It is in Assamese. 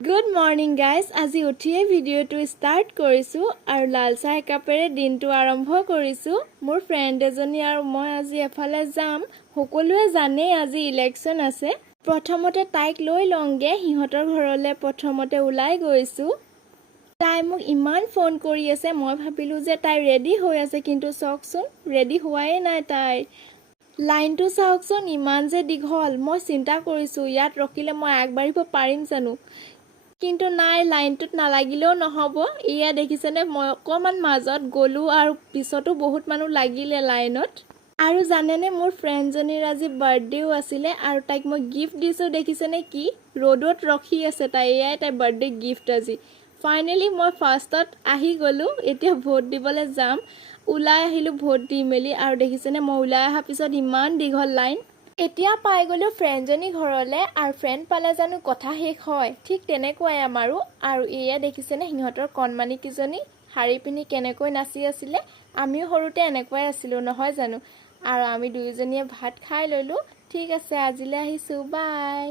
Good morning guys, আজি উঠিয়ে ভিডিঅ'টো ষ্টাৰ্ট কৰিছো আৰু লাল চাহ একাপেৰে দিনটো আৰম্ভ কৰিছো। মোৰ ফ্ৰেণ্ড এজনী আৰু মই আজি এফালে যাম। সকলোৱে জানে আজি ইলেকশ্যন আছে। প্ৰথমতে তাইক লৈ লংগে, সিহঁতৰ ঘৰলৈ প্ৰথমতে ওলাই গৈছো। তাই মোক ইমান ফোন কৰি আছে, মই ভাবিলো যে তাই ৰেডি হৈ আছে, কিন্তু চকচোন ৰেডি হোৱাই নাই তাই। লাইনটো চাওকচোন ইমান যে দীঘল। মই চিন্তা কৰিছো ইয়াত ৰখিলে মই আগবাঢ়িব পাৰিম জানো, কিন্তু নাই, লাইনটোত নালাগিলেও নহ'ব। এয়া দেখিছেনে, মই অকণমান মাজত গ'লোঁ আৰু পিছতো বহুত মানুহ লাগিলে লাইনত। আৰু জানেনে, মোৰ ফ্ৰেণ্ডজনীৰ আজি বাৰ্থডেও আছিলে আৰু তাইক মই গিফ্ট দিছোঁ। দেখিছেনে কি ৰ'দত ৰখি আছে তাই, এয়াই তাইৰ বাৰ্থডে গিফ্ট আজি। ফাইনেলি মই ফাৰ্ষ্টত আহি গ'লোঁ, এতিয়া ভোট দিবলৈ যাম। ওলাই আহিলোঁ ভোট দি মেলি, আৰু দেখিছেনে মই ওলাই অহাৰ পিছত ইমান দীঘল লাইন। এতিয়া পাই গ'লোঁ ফ্ৰেণ্ডজনী ঘৰলৈ, আৰু ফ্ৰেণ্ড পালে জানো কথা শেষ হয়, ঠিক তেনেকুৱাই আমাৰো। আৰু এয়া দেখিছেনে সিহঁতৰ কণমানিকেইজনী শাৰী পিন্ধি কেনেকৈ নাচি আছিলে। আমিও সৰুতে এনেকুৱাই আছিলোঁ নহয় জানো। আৰু আমি দুয়োজনীয়ে ভাত খাই ল'লোঁ। ঠিক আছে, আজিলৈ আহিছোঁ, বাই।